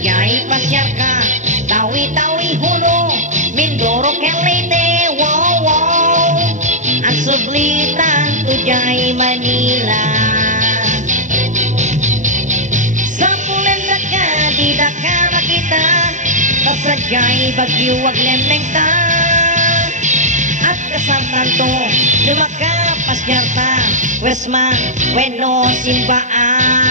Sadya'y pasyar ka, tawi-tawi hulo, Mindoro kang Leyte, wow, wow. Ang sublitan, Tujay, Manila. Sa Pulenda ka, di da ka nakita, Sadya'y Bagyo, wag lemeng ta. At kasamtan to, lumaka, pasyar ta, Westman, Bueno, Simbaan.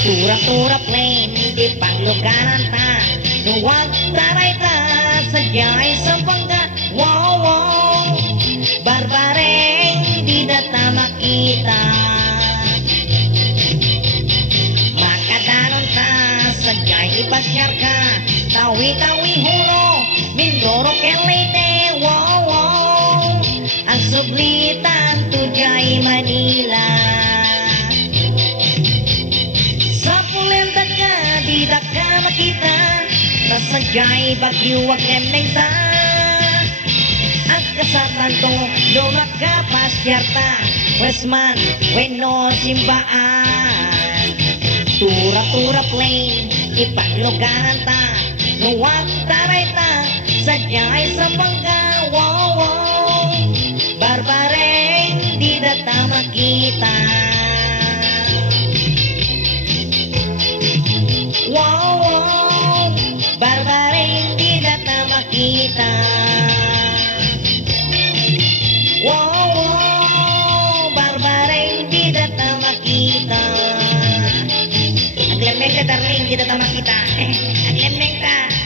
Tura-tura plain, di paglugaran ta, Nuwag taray ta, Sadya'y Sampanga, wow, wow. Barbareng, di na ta makita. Makadanon ta, Sadya'y ipasyar ka, tawi-tawi hulo, Mindoro kang Leyte, wow, wow. Ang sublitan, Tujay, Manila. Sa Pulenda ka, di da ka nakita, Sadya'y Bagyo, wag lemeng ta. At kasapan to, lumaka, pasyar ta, Westman, Bueno, Simbaan. Tura-tura plain, ipaglugaran ta, Nuwag taray ta, Sadya'y Sampanga, wow, wow. Barbareng, di na ta makita. Wow, wow. Barbareng, di na ta makita. Wow, wow. Barbareng, di na ta makita. Ang lemeng ka, darling, di na ta makita. Ang lemeng ka.